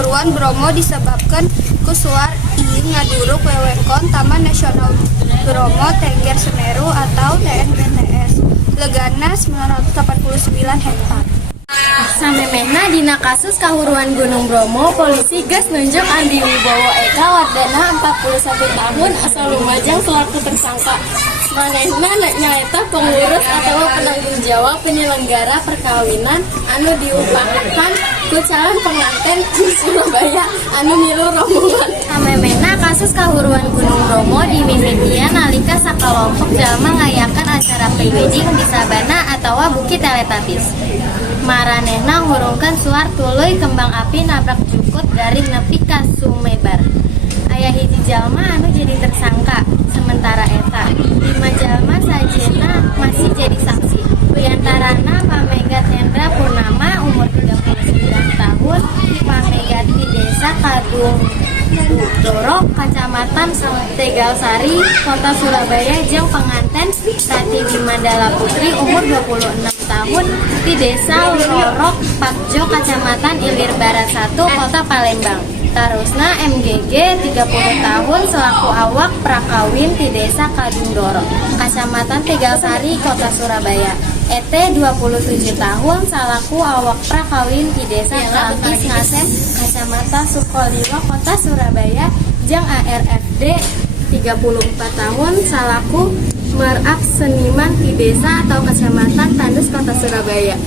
kahuruan Bromo disebabkan kusuar ieu ngaduruk wewengkon Taman Nasional Bromo Tengger Semeru atau TNBTS. Legana 989 hektar. Samemehna dina kasus kahuruan Gunung Bromo, polisi geus nunjuk Andi Wibowo Eka wardana 41 tahun asal Lumajang selaku tersangka. Manehna nyaeta pengurus atau penanggung jawab penyelenggara perkawinan anu diupahan ku calon pengantin di Surabaya anu milu rombongan. Samemehna kasus kahuruan Gunung Bromo dimimitian nalika sakalompok jalma ngayakan acara prewedding di Sabana atawa Bukit Teletubbies. Maranehna ngurungkan suar tuluy kembang api nabrak jukut garing nepi ka sumebar. Aya hiji jalma anu jadi tersangka, sementara eta 5 jalma sajena masih jadi saksi. Diantarana Pamegat Hendra Purnama umur 39 tahun, Pamegat di Desa Kadung Dorok, Kecamatan Tegalsari, Kota Surabaya, jeung penganten Tati Dimandala Putri umur 26 tahun di Desa Lorok Pakjo, Kecamatan Ilir Barat 1, Kota Palembang. Tarusna MGG 30 tahun selaku awak prakawin di Desa Kadungdoro, Kecamatan Tegalsari, Kota Surabaya. ET 27 tahun salaku awak prakawin di Desa Kalampis Ngasem, Kecamatan Sukolilo, Kota Surabaya, jeung ARFD 34 tahun salaku merak seniman di desa atau Kecamatan Tandus, Kota Surabaya.